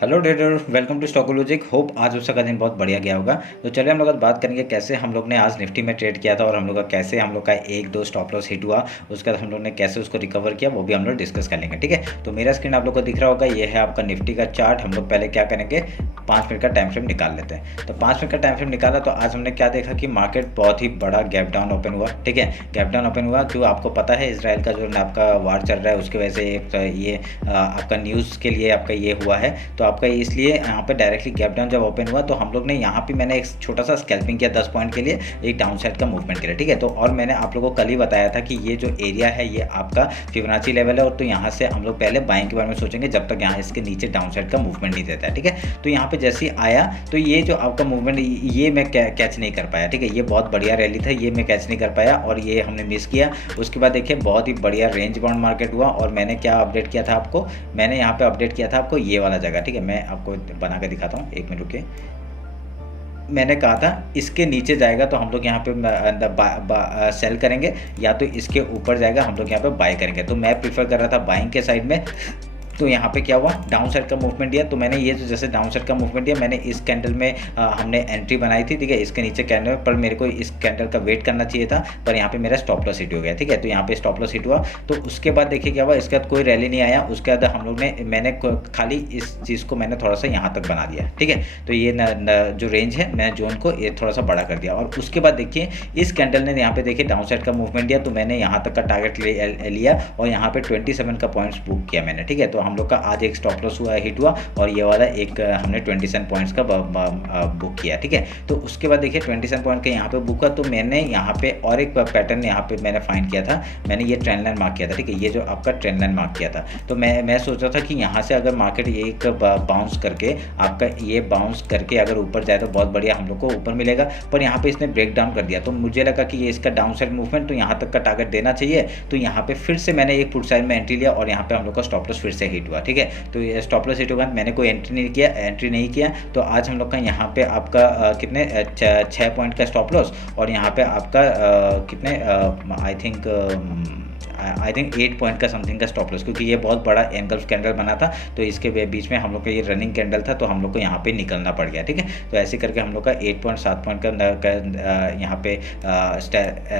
Hello trader, welcome to Stockologic. Hope आज उसका का दिन बहुत बढ़िया गया होगा। तो चलिए हम लोग आज बात करेंगे कैसे हम लोग ने आज निफ्टी में ट्रेड किया था और हम लोग का कैसे हम लोग का एक दो स्टॉप लॉस हिट हुआ, उसके बाद हम लोग ने कैसे उसको रिकवर किया वो भी हम लोग डिस्कस कर लेंगे। ठीक है, तो मेरा स्क्रीन आप लोग को दिख रहा होगा, ये है आपका निफ्टी का चार्ट। हम लोग पहले क्या करेंगे, 5 मिनट का टाइम फ्रेम निकाल लेते हैं। तो 5 मिनट का टाइम फ्रेम निकाला तो आज हमने क्या देखा कि मार्केट बहुत ही बड़ा गैप डाउन ओपन हुआ। ठीक है, गैप डाउन ओपन हुआ क्यों, आपको पता है इसराइल का जो आपका वार चल रहा है उसकी वजह से ये आपका न्यूज़ के लिए आपका ये हुआ है। तो आपका इसलिए यहाँ पे डायरेक्टली गैप डाउन जब ओपन हुआ तो हम लोग ने यहाँ पे मैंने एक छोटा सा स्कैल्पिंग किया 10 पॉइंट के लिए, एक डाउन साइड का मूवमेंट के लिए। ठीक है, तो और मैंने आप लोगों को कल ही बताया था कि ये जो एरिया है ये आपका फिबोनाची लेवल है, और तो यहाँ से हम लोग पहले बाइंग के बारे में सोचेंगे जब तक यहाँ इसके नीचे डाउन साइड का मूवमेंट नहीं देता है। ठीक है, तो यहाँ पे जैसे ही आया तो ये जो आपका मूवमेंट ये मैं कैच नहीं कर पाया। ठीक है, ये बहुत बढ़िया रैली था, ये मैं कैच नहीं कर पाया और ये हमने मिस किया। उसके बाद देखिए बहुत ही बढ़िया रेंज बाउंड मार्केट हुआ और मैंने क्या अपडेट किया था आपको, मैंने यहाँ पे अपडेट किया था आपको ये वाला जगह। ठीक है, मैं आपको बना के दिखाता हूँ, एक मिनट रुकिए। मैंने कहा था इसके नीचे जाएगा तो हम लोग यहाँ पे सेल करेंगे, या तो इसके ऊपर जाएगा हम लोग यहाँ पे बाय करेंगे। तो मैं प्रीफर कर रहा था बाइंग के साइड में। तो यहाँ पे क्या हुआ, डाउन साइड का मूवमेंट दिया। तो मैंने ये जो जैसे डाउन साइड का मूवमेंट दिया, मैंने इस कैंडल में हमने एंट्री बनाई थी। ठीक है, इसके नीचे कैंडल पर मेरे को इस कैंडल का वेट करना चाहिए था, पर यहाँ पे मेरा स्टॉप लॉस हिट हो गया। ठीक है, तो यहाँ पे स्टॉप लॉस हिट हुआ। तो उसके बाद देखिए क्या हुआ, इसके बाद कोई रैली नहीं आया। उसके बाद हम लोग ने मैंने खाली इस चीज़ को मैंने थोड़ा सा यहाँ तक बना दिया। ठीक है, तो ये जो रेंज है मैं जोन को ये थोड़ा सा बड़ा कर दिया। और उसके बाद देखिए इस कैंडल ने यहाँ पे देखिए डाउन साइड का मूवमेंट दिया, तो मैंने यहाँ तक का टारगेट लिया और यहाँ पे 27 का पॉइंट्स बुक किया मैंने। ठीक है, तो हम लोग का आज एक स्टॉप लॉस हुआ, हिट हुआ, और ये वाला एक हमने 27 पॉइंट्स का बुक किया। ठीक है, तो उसके बाद देखिए 27 पॉइंट का यहाँ पे बुक हुआ। तो मैंने यहाँ पे और एक पैटर्न यहाँ पे मैंने फाइंड किया था, मैंने ये ट्रेंड लाइन मार्क किया था। ठीक है, ये जो आपका ट्रेंड लाइन मार्क किया था, तो मैं सोच रहा था कि यहाँ से अगर मार्केट एक बाउंस करके आपका ये बाउंस करके अगर ऊपर जाए तो बहुत बढ़िया हम लोग को ऊपर मिलेगा, पर यहाँ पे इसने ब्रेक डाउन कर दिया। तो मुझे लगा कि ये इसका डाउन साइड मूवमेंट तो यहाँ तक का टारगेट देना चाहिए। तो यहाँ पे फिर से मैंने एक पुट साइड में एंट्री लिया और यहाँ पे हम लोग का स्टॉप लॉस फिर से हिट हुआ। ठीक है, तो ये स्टॉप लॉस हिट होगा, मैंने कोई एंट्री नहीं किया। तो आज हम लोग का यहाँ पे आपका कितने 6 पॉइंट का स्टॉप लॉस, और यहाँ पे आपका कितने आई थिंक 8 पॉइंट का समथिंग का स्टॉप लॉस, क्योंकि ये बहुत बड़ा एंगल्फ कैंडल बना था। तो इसके बीच में हम लोग का ये रनिंग कैंडल था, तो हम लोग को यहाँ पे निकलना पड़ गया। ठीक है, तो ऐसे करके हम लोग का 7 पॉइंट का यहाँ पे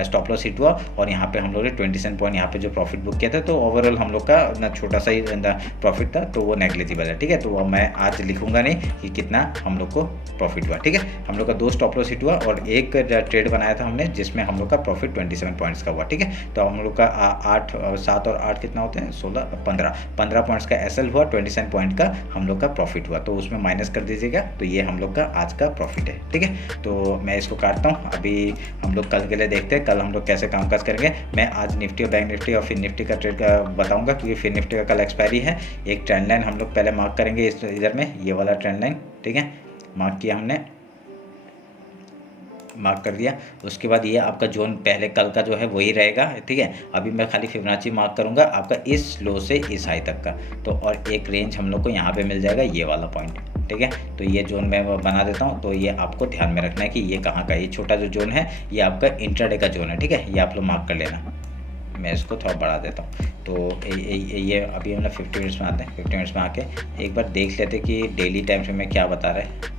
स्टॉप लॉस हिट हुआ, और यहाँ पे हम लोग ने 27 पॉइंट यहाँ पे जो प्रॉफिट बुक किया था। तो ओवरऑल हम लोग का ना छोटा सा ही प्रॉफिट था, तो वो नेग्लिजिबल है। ठीक है, तो मैं आज लिखूंगा नहीं कि कितना हम लोग को प्रॉफिट हुआ। ठीक है, हम लोग का 2 स्टॉप लॉस हिट हुआ और एक ट्रेड बनाया था हमने जिसमें हम लोग का प्रॉफिट 27 पॉइंट्स का हुआ। ठीक है, तो हम लोग का 7 और 8 कितना होते हैं, 16 15 पॉइंट्स का एसएल हुआ, 27 पॉइंट का हम लोग का प्रॉफिट हुआ। तो उसमें माइनस कर दीजिएगा, तो ये हम लोग का आज का प्रॉफिट है। ठीक है, तो मैं इसको काटता हूँ। अभी हम लोग कल के लिए देखते हैं कल हम लोग कैसे कामकाज करेंगे। मैं आज निफ्टी और बैंक निफ्टी और फिर निफ्टी का ट्रेड का बताऊंगा, क्योंकि फिर निफ्टी का कल एक्सपायरी है। एक ट्रेंड लाइन हम लोग पहले मार्क करेंगे इधर में, ये वाला ट्रेंड लाइन। ठीक है, मार्क किया हमने, मार्क कर दिया। उसके बाद ये आपका जोन पहले कल का जो है वही रहेगा। ठीक है, अभी मैं खाली फिबोनाची मार्क करूंगा आपका इस लो से इस हाई तक का। तो और एक रेंज हम लोग को यहाँ पे मिल जाएगा, ये वाला पॉइंट। ठीक है, तो ये जोन मैं बना देता हूँ। तो ये आपको ध्यान में रखना है कि ये कहाँ का, ये छोटा जो जोन है ये आपका इंट्राडे का जोन है। ठीक है, ये आप लोग मार्क कर लेना। मैं इसको थोड़ा बढ़ा देता हूँ। तो ये अभी हम 50 मिनट्स में आते हैं। 50 मिनट्स में आके एक बार देख लेते कि डेली टाइम फ्रेम में क्या बता रहा है,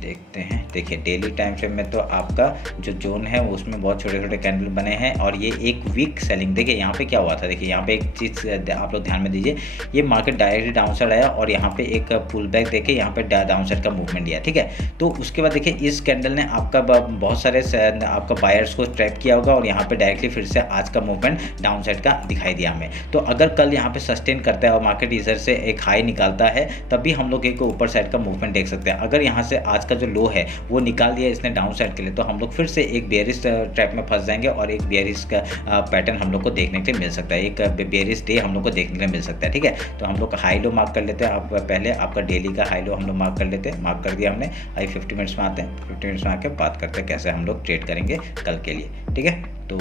देखते हैं। देखिए डेली टाइम फ्रेम में तो आपका जो जोन है उसमें बहुत छोटे छोटे कैंडल बने हैं, और ये एक वीक सेलिंग। देखिए यहाँ पे क्या हुआ था, देखिए यहाँ पे एक चीज़ आप लोग ध्यान में दीजिए, ये मार्केट डायरेक्टली डाउन साइड आया और यहाँ पे एक पुल बैक देखिए, यहाँ पे डाउन साइड का मूवमेंट दिया। ठीक है, तो उसके बाद देखिए इस कैंडल ने आपका बहुत सारे आपका बायर्स को ट्रैप किया होगा, और यहाँ पे डायरेक्टली फिर से आज का मूवमेंट डाउन साइड का दिखाई दिया हमें। तो अगर कल यहाँ पे सस्टेन करता है और मार्केट इधर से एक हाई निकालता है, तभी हम लोग एक ऊपर साइड का मूवमेंट देख सकते हैं। अगर यहाँ से आज का जो लो है वो निकाल दिया इसने डाउन साइड के लिए, तो हम लोग फिर से एक बेयरिश ट्रैप में फंस जाएंगे, और एक बेयरिश का पैटर्न हम लोग को देखने के लिए मिल सकता है, एक बेयरिश डे हम लोग को देखने के लिए मिल सकता है। ठीक है, तो हम लोग हाई लो मार्क कर लेते हैं। आप पहले आपका डेली का हाई लो हम लोग मार्क कर लेते हैं, मार्क कर दिया हमने। अभी 50 मिनट्स में आते हैं, 50 मिनट्स में आके बात करते हैं कैसे हम लोग ट्रेड करेंगे कल के लिए। ठीक है, तो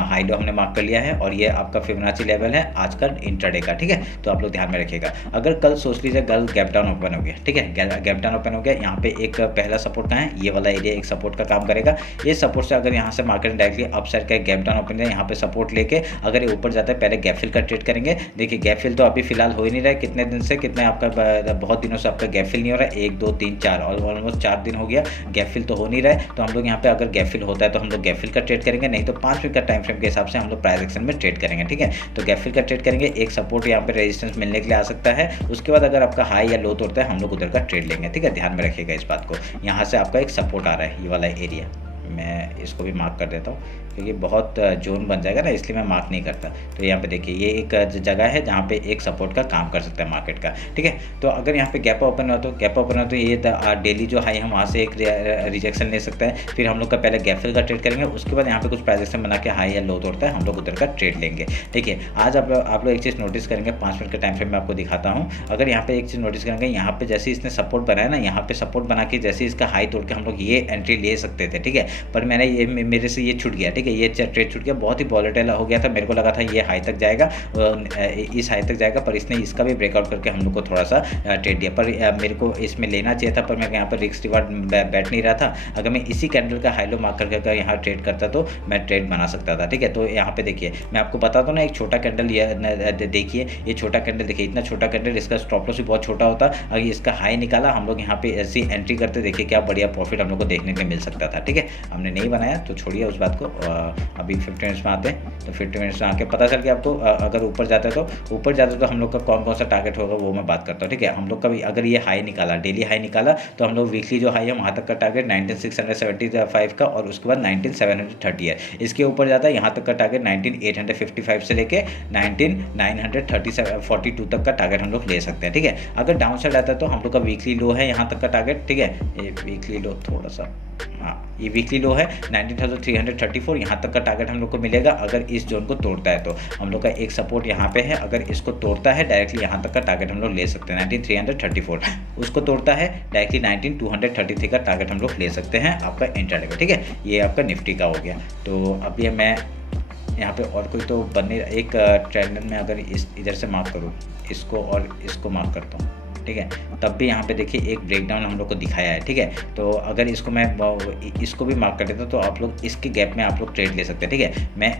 हाई लो हमने मार्क कर लिया है और ये आपका फिबोनाची लेवल है आज का इंट्राडे का, ठीक है। तो आप लोग ध्यान में रखिएगा। अगर कल सोच लीजिए कल गैप डाउन ओपन हो गया, ठीक है, गैप डाउन ओपन हो गया, यहाँ पे एक पहला सपोर्ट का है, ये वाला एरिया एक सपोर्ट का काम करेगा। ये सपोर्ट से अगर यहाँ से मार्केट डायरेक्टली अप साइड का गैप डाउन ओपन है, यहाँ पे सपोर्ट लेके अगर ये ऊपर जाता है, पहले गैप फिल का ट्रेड करेंगे। देखिए गैप फिल तो अभी फिलहाल हो ही नहीं रहा है, कितने दिन से, कितने आपका बहुत दिनों से आपका गैप फिल नहीं हो रहा है, 1 2 3 4 और ऑलमोस्ट 4 दिन हो गया गैप फिल तो हो नहीं रहा है। तो हम लोग यहाँ पे अगर गैप फिल होता है तो हम लोग गैप फिल का ट्रेड करेंगे, नहीं तो 5 मिनट का टाइम फ्रेम के हिसाब से हम लोग प्राइस एक्शन में ट्रेड करेंगे, ठीक है। तो गैप फिल का ट्रेड करेंगे, एक सपोर्ट यहाँ पे रेजिस्टेंस मिलने के लिए आ सकता है, उसके बाद अगर आपका हाई या लो तोड़ता है हम लोग उधर का ट्रेड लेंगे, ठीक है। ध्यान में रखिएगा इस बात को। यहाँ से आपका एक सपोर्ट आ रहा है, ये वाला एरिया, मैं इसको भी मार्क कर देता हूँ क्योंकि बहुत जोन बन जाएगा ना, इसलिए मैं मार्क नहीं करता। तो यहाँ पे देखिए ये एक जगह है जहाँ पे एक सपोर्ट का काम कर सकता है मार्केट का, ठीक है। तो अगर यहाँ पे गैप ओपन हो तो ये डेली जो हाई हम वहाँ से एक रिजेक्शन ले सकता है। फिर हम लोग का पहले गैप फिल का ट्रेड करेंगे, उसके बाद यहाँ पे कुछ प्राइजेक्शन बना के हाई या लो तोड़ता है हम लोग उधर का ट्रेड लेंगे, ठीक है। आज आप लोग एक चीज़ नोटिस करेंगे, 5 मिनट का टाइम फ्रेम में आपको दिखाता हूँ। अगर यहाँ पे एक चीज़ नोटिस करेंगे, यहाँ पे जैसे इसने सपोर्ट बनाया ना, यहाँ पे सपोर्ट बना के जैसे इसका हाई तोड़ के हम लोग ये एंट्री ले सकते थे, ठीक है। पर मैंने ये मेरे से ये छूट गया, ठीक है, ये ट्रेड छूट गया, बहुत ही वॉलेटाइल हो गया था। मेरे को लगा था ये हाई तक जाएगा, इस हाई तक जाएगा, पर इसने इसका भी ब्रेकआउट करके हम लोग को थोड़ा सा ट्रेड दिया। पर मेरे को इसमें लेना चाहिए था, पर मैं यहाँ पर रिस्क रिवार्ड बैठ नहीं रहा था। अगर मैं इसी कैंडल का हाई लो मार्क करके यहाँ ट्रेड करता तो मैं ट्रेड बना सकता था, ठीक है। तो यहाँ पे देखिए मैं आपको बता दूँ ना, एक छोटा कैंडल देखिए, ये छोटा कैंडल देखिए, इतना छोटा कैंडल, इसका स्टॉप लॉस भी बहुत छोटा होता। अगर इसका हाई निकाला हम लोग यहाँ पे ऐसी एंट्री करते, देखिए क्या बढ़िया प्रॉफिट हम लोग को देखने को मिल सकता था, ठीक है। हमने नहीं बनाया तो छोड़िए उस बात को। अभी 50 मिनट्स में आते हैं, तो 50 मिनट्स में आके पता चल गया आपको। अगर ऊपर जाता है तो हम लोग का कौन कौन सा टारगेट होगा वो मैं बात करता हूँ, ठीक है। हम लोग का भी अगर ये हाई निकाला, डेली हाई निकाला, तो हम लोग वीकली जो हाई है वहाँ तक का टारगेट 19675 का और उसके बाद 19730 है। इसके ऊपर जाता है, यहाँ तक का टारगेट 19855 से लेके 19942 तक का टारगेट हम लोग ले सकते हैं, ठीक है। अगर डाउन साइड आता है तो हम लोग का वीकली लो है यहाँ तक का टारगेट, ठीक है। ये वीकली लो थोड़ा सा, हाँ ये वीकली लो है 19334, यहाँ तक का टारगेट हम लोग को मिलेगा अगर इस जोन को तोड़ता है। तो हम लोग का एक सपोर्ट यहाँ पे है, अगर इसको तोड़ता है डायरेक्टली यहाँ तक का टारगेट हम लोग ले सकते हैं 19334। उसको तोड़ता है डायरेक्टली 19233 का टारगेट हम लोग ले सकते हैं आपका इंट्राडे का, ठीक है। ये आपका निफ्टी का हो गया। तो अब ये मैं यहाँ पे और कोई तो बनने, एक ट्रेंड में अगर इधर से मार्क करूँ, इसको और इसको मार्क करता हूँ, ठीक है, तब भी यहाँ पे देखिए एक ब्रेकडाउन हम लोग को दिखाया है, ठीक है। तो अगर इसको मैं इसको भी मार्क कर देता तो आप लोग इसके गैप में आप लोग ट्रेड ले सकते हैं, ठीक है। मैं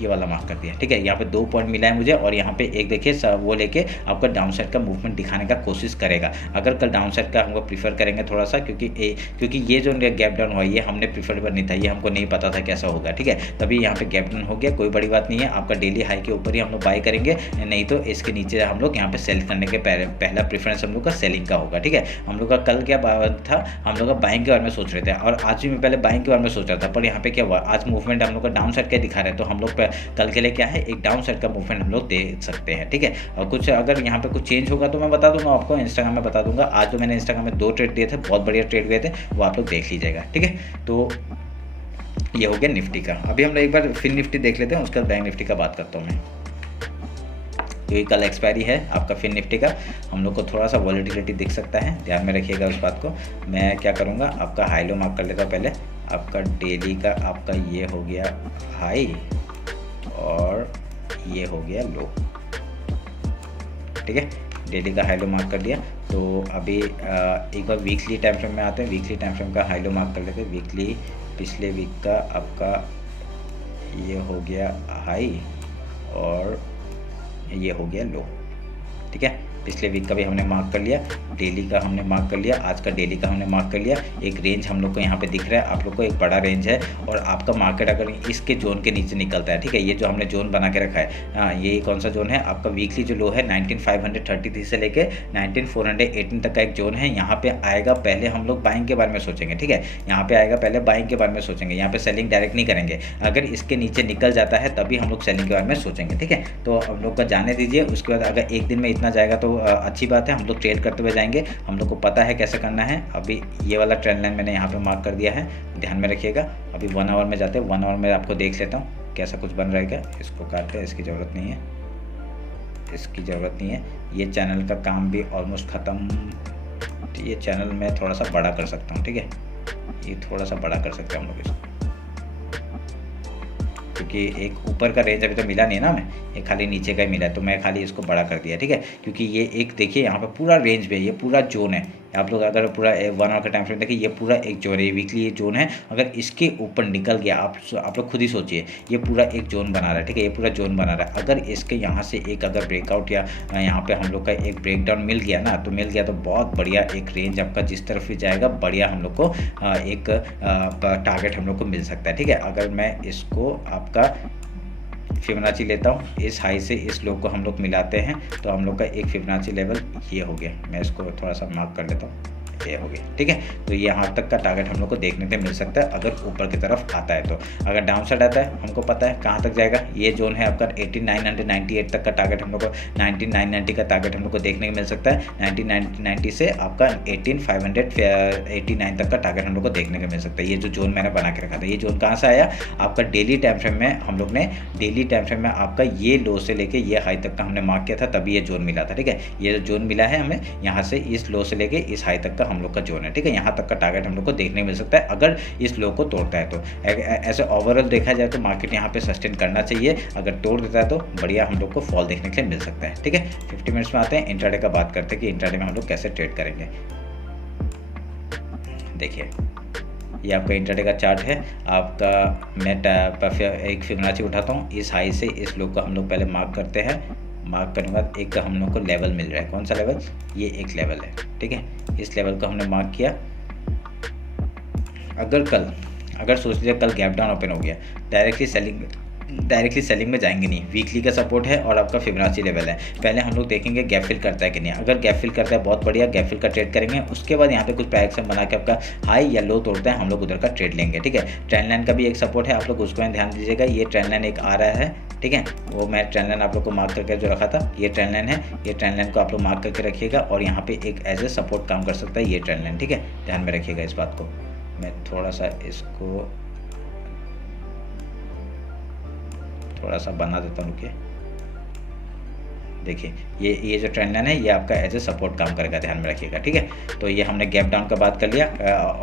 ये वाला मार्क कर दिया, ठीक है। यहाँ पे 2 पॉइंट मिला है मुझे और यहाँ पे एक देखिए वो लेके आपका डाउन साइड का मूवमेंट दिखाने का कोशिश करेगा। अगर कल डाउन साइड का हमको प्रीफर करेंगे थोड़ा सा, क्योंकि ये जो गैप डाउन हुआ ये हमने प्रीफरेबल नहीं था, ये हमको नहीं पता था कैसा होगा, ठीक है। तभी यहाँ पे गैप डाउन हो गया, कोई बड़ी बात नहीं है। आपका डेली हाई के ऊपर ही हम लोग बाय करेंगे, नहीं तो इसके नीचे हम लोग यहाँ पे सेल करने के पहला प्रेफरेंस हम लोग का सेलिंग का होगा, ठीक है। हम लोग का कल क्या था, हम लोग का बाइंग के बारे में सोच रहे थे और आज भी मैं पहले बाइंग के बारे में सोच रहा था, पर यहाँ पे क्या हुआ, आज मूवमेंट हम लोग का डाउन साइड का दिखा रहे हैं, तो हम लोग कल के लिए क्या है, एक डाउन साइड का मूवमेंट हम लोग देख सकते हैं, ठीक है। और कुछ अगर यहाँ पे कुछ चेंज होगा तो मैं बता दूंगा आपको, इंस्टाग्राम में बता दूंगा। आज जो मैंने इंस्टाग्राम में 2 ट्रेड दिए थे, बहुत बढ़िया ट्रेड हुए थे, वो आप लोग देख लीजिएगा, ठीक है। तो ये हो गया निफ्टी का। अभी हम लोग एक बार फिर निफ्टी देख लेते हैं, उसके बाद बैंक निफ्टी का बात करता हूँ मैं, क्योंकि कल एक्सपायरी है आपका फिन निफ्टी का। हम लोग को थोड़ा सा वॉलेटिलिटी दिख सकता है, ध्यान में रखिएगा उस बात को। मैं क्या करूँगा, आपका हाई लो मार्क कर लेता हूँ पहले। आपका डेली का आपका ये हो गया हाई और ये हो गया लो, ठीक है। डेली का हाई लो मार्क कर दिया। तो अभी एक बार वीकली टाइम फ्रेम में आते हैं। वीकली टाइम फ्रेम का हाई लो मार्क कर लेते हैं। वीकली पिछले वीक का आपका ये हो गया हाई और ये हो गया लो, ठीक है। पिछले वीक का भी हमने मार्क कर लिया, डेली का हमने मार्क कर लिया, आज का डेली का हमने मार्क कर लिया। एक रेंज हम लोग को यहाँ पे दिख रहा है, आप लोग को एक बड़ा रेंज है और आपका मार्केट अगर इसके जोन के नीचे निकलता है, ठीक है, ये जो हमने जोन बना के रखा है, हाँ ये कौन सा जोन है, आपका वीकली जो लो है 19533 से लेके 19418 तक का एक जोन है। यहाँ पे आएगा, पहले हम लोग बाइंग के बारे में सोचेंगे, ठीक है। यहाँ पे आएगा, पहले बाइंग के बारे में सोचेंगे, यहाँ पे सेलिंग डायरेक्ट नहीं करेंगे। अगर इसके नीचे निकल जाता है तभी हम लोग सेलिंग के बारे में सोचेंगे, ठीक है। तो हम लोग का जाने दीजिए। उसके बाद अगर एक दिन में इतना जाएगा तो अच्छी बात है, हम लोग ट्रेड करते हुए जाएंगे, हम लोग को पता है कैसे करना है। अभी ये वाला ट्रेंड लाइन मैंने यहाँ पे मार्क कर दिया है, ध्यान में रखिएगा। अभी 1 आवर में जाते हैं, 1 आवर में आपको देख लेता हूँ कैसा कुछ बन रहेगा। इसको काटते हैं, इसकी ज़रूरत नहीं है, इसकी ज़रूरत नहीं है। ये चैनल का काम भी ऑलमोस्ट ख़त्म। ये चैनल मैं थोड़ा सा बड़ा कर सकता हूँ, ठीक है, ये थोड़ा सा बड़ा कर सकते हैं हम लोग इसको, क्योंकि एक ऊपर का रेंज अभी तो मिला नहीं है ना हमें, ये खाली नीचे का ही मिला है, तो मैं खाली इसको बड़ा कर दिया, ठीक है। क्योंकि ये एक देखिए यहाँ पे पूरा रेंज पे ये पूरा जोन है, आप लोग अगर पूरा 1 आवर का टाइम फ्रेम देखिए, ये पूरा एक जोन है, ये वीकली ये जोन है। अगर इसके ऊपर निकल गया, आप लोग खुद ही सोचिए, ये पूरा एक जोन बना रहा है, ठीक है, ये पूरा जोन बना रहा है। अगर इसके यहाँ से एक अगर ब्रेकआउट या यहाँ पे हम लोग का एक ब्रेकडाउन मिल गया ना, तो मिल गया तो बहुत बढ़िया एक रेंज आपका जिस तरफ भी जाएगा, बढ़िया हम लोग को एक टारगेट हम लोग को मिल सकता है, ठीक है। अगर मैं इसको आपका फिबोनाची लेता हूँ, इस हाई से इस लो को हम लोग मिलाते हैं, तो हम लोग का एक फिबोनाची लेवल ये हो गया। मैं इसको थोड़ा सा मार्क कर लेता हूँ, ये हो गया, ठीक है। तो ये यहाँ तक का टारगेट हम लोग को देखने को मिल सकता है अगर ऊपर की तरफ आता है तो। अगर डाउन साइड आता है, हमको पता है कहाँ तक जाएगा, ये जोन है आपका 18998 तक का टारगेट हम लोग को, 19990 का टारगेट हम लोग को देखने को मिल सकता है। 1990 से आपका 18589 तक का टारगेट हम लोग को देखने को मिल सकता है। ये जो जोन मैंने बना के रखा था, ये जोन कहाँ से आया, आपका डेली टाइम फ्रेम में हम लोग ने डेली टाइम फ्रेम में आपका ये लो से लेके ये हाई तक का हमने मार्क किया था, तभी ये जोन मिला था, ठीक है। ये जो जोन मिला है हमें यहाँ से इस लो से लेके इस हाई तक का हम लोग का जोन है, ठीक है। यहाँ तक का टारगेट हम लोग को देखने मिल सकता है अगर इस लो को तोड़ता है तो। ऐसे ओवरऑल देखा जाए तो मार्केट यहाँ पे सस्टेन करना चाहिए, अगर तोड़ देता है तो बढ़िया हम लोग को फॉल देखने के लिए मिल सकता है, ठीक है। 50 मिनट्स में आते हैं, इंट्राडे का बात करते हैं कि इंट्राडे में हम लोग कैसे ट्रेड करेंगे। देखिए ये आपका इंट्राडे का चार्ट है आपका। मैं एक फिबोनाची उठाता हूँ, इस हाई से इस लो को हम लोग पहले मार्क करते हैं। मार्क करने के बाद एक हम लोग को लेवल मिल रहा है, कौन सा लेवल, ये एक लेवल है, ठीक है। इस लेवल को हमने मार्क किया। अगर सोच लीजिए कल गैप डाउन ओपन हो गया, डायरेक्टली सेलिंग में जाएंगे नहीं। वीकली का सपोर्ट है और आपका फिबोनाची लेवल है। पहले हम लोग देखेंगे गैप फिल करता है कि नहीं। अगर गैप फिल करता है बहुत बढ़िया, गैप फिल का ट्रेड करेंगे। उसके बाद यहाँ पे कुछ प्राइस एक्शन बना के आपका हाई या लो तोड़ता है, हम लोग उधर का ट्रेड लेंगे, ठीक है। ट्रेंड लाइन का भी एक सपोर्ट है, आप लोग उसको ध्यान दीजिएगा। ये ट्रेंड लाइन एक आ रहा है, ठीक है, वो मैं ट्रेंड लाइन आप लोग को मार्क करके जो रखा था, ये ट्रेंड लाइन है। ये ट्रेंड लाइन को आप लोग मार्क करके रखिएगा और यहाँ पे एक एज ए सपोर्ट काम कर सकता है ये ट्रेंड लाइन, ठीक है। ध्यान में रखिएगा इस बात को। मैं थोड़ा सा इसको थोड़ा सा बना देता हूँ, रुकिए। देखिए ये जो ट्रेंड लाइन है ये आपका एज ए सपोर्ट काम करेगा, ध्यान में रखिएगा, ठीक है। तो ये हमने गैप डाउन का बात कर लिया।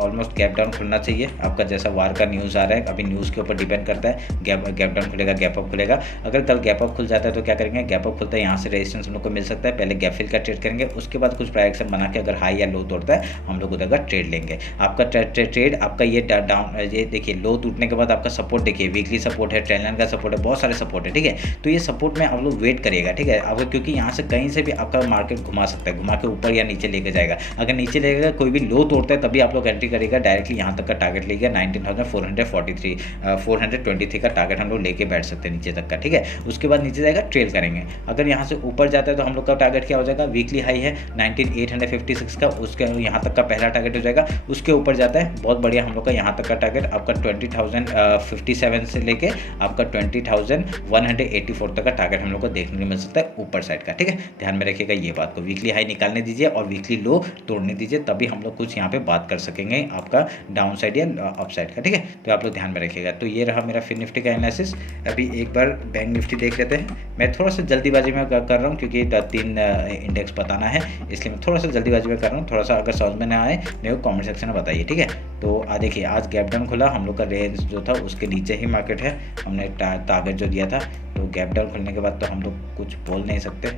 ऑलमोस्ट गैप डाउन खुलना चाहिए आपका, जैसा वार का न्यूज़ आ रहा है, अभी न्यूज़ के ऊपर डिपेंड करता है। गैप डाउन खुलेगा, गैप अप खुलेगा। अगर कल गैप अप खुल जाता है तो क्या करेंगे, गैप अप खुलता है, यहाँ से रेजिस्टेंस हम लोग को मिल सकता है। पहले गैप फिल का ट्रेड करेंगे, उसके बाद कुछ प्राइस एक्शन बना के अगर हाई या लो तोड़ता है हम लोग उधर का ट्रेड लेंगे। आपका ट्रेड आपका ये डाउन, ये देखिए लो टूटने के बाद आपका सपोर्ट देखिए, वीकली सपोर्ट है, ट्रेंड लाइन का सपोर्ट है, बहुत सारे सपोर्ट है, ठीक है। तो ये सपोर्ट में आप लोग वेट करिएगा, ठीक है। आपको क्योंकि यहाँ से कहीं से भी आपका मार्केट घुमा सकता है, घुमा के ऊपर या नीचे लेके जाएगा। अगर नीचे लेगा, कोई भी लो तोड़ता है तभी आप लोग एंट्री करेगा, डायरेक्टली यहाँ तक का टारगेट लेगा 19,423 का टारगेट हम लोग लेके बैठ सकते हैं नीचे तक का, ठीक है। उसके बाद नीचे जाएगा, ट्रेल करेंगे। अगर यहाँ से ऊपर जाता है तो हम लोग का टारगेट क्या हो जाएगा, वीकली हाई है 19,856 का, उसके यहाँ तक का पहला टारगेट हो जाएगा। उसके ऊपर जाता है बहुत बढ़िया, हम लोग का यहाँ तक का टारगेट आपका 20,057 से लेके आपका 20,184 तक का टारगेट हम लोग को देखने को मिल सकता है ऊपर साइड का, ठीक है। ध्यान में रखिएगा ये बात को। वीकली हाई निकालने दीजिए और वीकली लो तोड़ने दीजिए, तभी हम लोग कुछ यहाँ पे बात कर सकेंगे आपका डाउन साइड या अप साइड का, ठीक है। तो आप लोग ध्यान में रखिएगा। तो ये रहा मेरा फिर निफ्टी का एनालिसिस। अभी एक बार बैंक निफ्टी देख लेते हैं। मैं थोड़ा सा जल्दीबाजी में कर रहा हूँ क्योंकि 3 इंडेक्स बताना है, इसलिए मैं थोड़ा सा जल्दीबाजी में कर रहा हूँ। थोड़ा सा अगर समझ में ना आए मेरे को कॉमेंट सेक्शन में बताइए, ठीक है। तो देखिए आज गैप डाउन खुला, हम लोग का रेंज जो था उसके नीचे ही मार्केट है। हमने टारगेट जो दिया था, तो गैप डाउन खुलने के बाद तो हम लोग कुछ बोल नहीं सकते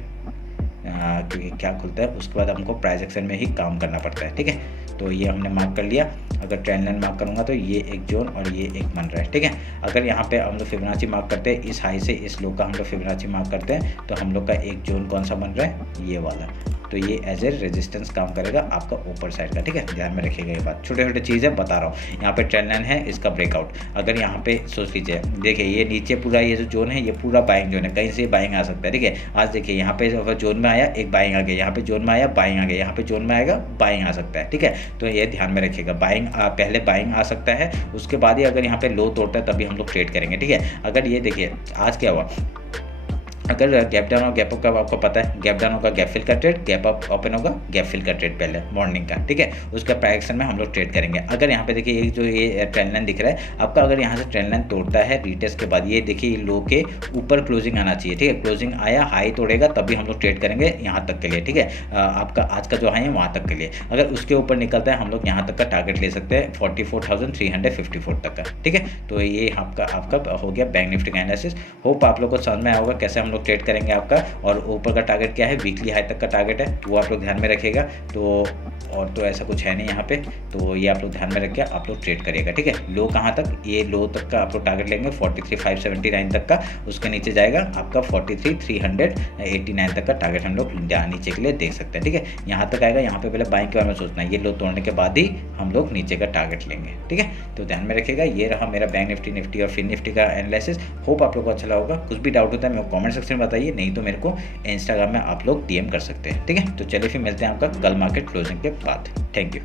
क्योंकि क्या खुलता है उसके बाद हमको प्राइस एक्शन में ही काम करना पड़ता है, ठीक है। तो ये हमने मार्क कर लिया। अगर ट्रेंड लाइन मार्क करूँगा तो ये एक जोन और ये एक बन रहा है, ठीक है। अगर यहाँ पे हम लोग फिबोनाची मार्क करते हैं, इस हाई से इस लो का हम लोग फिबोनाची मार्क करते हैं, तो हम लोग का एक जोन कौन सा बन रहा है, ये वाला। तो ये एज ए रेजिस्टेंस काम करेगा आपका ऊपर साइड का, ठीक है। ध्यान में रखिएगा ये बात, छोटे छोटे चीज़ें बता रहा हूँ। यहाँ पे ट्रेंड लाइन है, इसका ब्रेकआउट। अगर यहाँ पे सोच लीजिए, देखिए ये नीचे पूरा ये जो जोन है ये पूरा बाइंग जोन है, कहीं से बाइंग आ सकता है, ठीक है। आज देखिए यहाँ पे जोन में आया, एक बाइंग आ गया, यहाँ पे जोन में आया, बाइंग आ गया, यहाँ पे जोन में आएगा, बाइंग आ सकता है, ठीक है। तो ये ध्यान में रखिएगा, बाइंग पहले बाइंग आ सकता है, उसके बाद ही अगर यहाँ पे लो तोड़ता है तभी हम लोग ट्रेड करेंगे, ठीक है। अगर ये देखिए आज क्या हुआ, अगर गैप डाउन और गैप अप का आपको पता है, गैप डाउन होगा गैप फिल का ट्रेड, गैप अप ओपन होगा गैप फिल का ट्रेड पहले मॉर्निंग का, ठीक है। उसका प्राइस एक्शन में हम लोग ट्रेड करेंगे। अगर यहाँ पे देखिए जो ये ट्रेंड लाइन दिख रहा है आपका, अगर यहाँ से ट्रेंड लाइन तोड़ता है रिटेस्ट के बाद, ये देखिए लो के ऊपर क्लोजिंग आना चाहिए, ठीक है। क्लोजिंग आया, हाई तोड़ेगा तभी हम लोग ट्रेड करेंगे यहाँ तक के लिए, ठीक है। आपका आज का जो हाई है वहाँ तक के लिए, अगर उसके ऊपर निकलता है हम लोग यहाँ तक का टारगेट ले सकते हैं 44,354 तक का, ठीक है। तो ये आपका हो गया बैंक निफ्टी का एनालिसिस। होप आप लोग को समझ में आएगा कैसे हम लोग ट्रेड करेंगे आपका। और ऊपर का टारगेट क्या है, वीकली हाई तक का टारगेट है, वो आप लोग ध्यान में रखिएगा। तो और तो ऐसा कुछ है नहीं यहाँ पे, तो ये आप लोग ध्यान में रख के आप लोग ट्रेड करिएगा, ठीक है। लो कहाँ तक, ये लो तक का आप लोग टारगेट लेंगे 43,579 तक का, उसके नीचे जाएगा आपका 43,389 तक का टारगेट हम लोग नीचे के लिए देख सकते हैं, ठीक है। यहाँ तक आएगा, यहाँ पे पहले बाइंग के बारे में सोचना है, ये लो तोड़ने के बाद ही हम लोग नीचे का टारगेट लेंगे, ठीक है। तो ध्यान में रखिएगा। ये रहा मेरा बैंक निफ्टी और फिन निफ्टी का एनालिसिस। होप आप लोग को अच्छा लगा होगा। कुछ भी डाउट होता है मेरे को कमेंट सेक्शन में बताइए, नहीं तो मेरे को इंस्टाग्राम में आप लोग DM कर सकते हैं, ठीक है। तो चलिए फिर मिलते हैं आपका कल मार्केट क्लोजिंग के बाद। Thank you.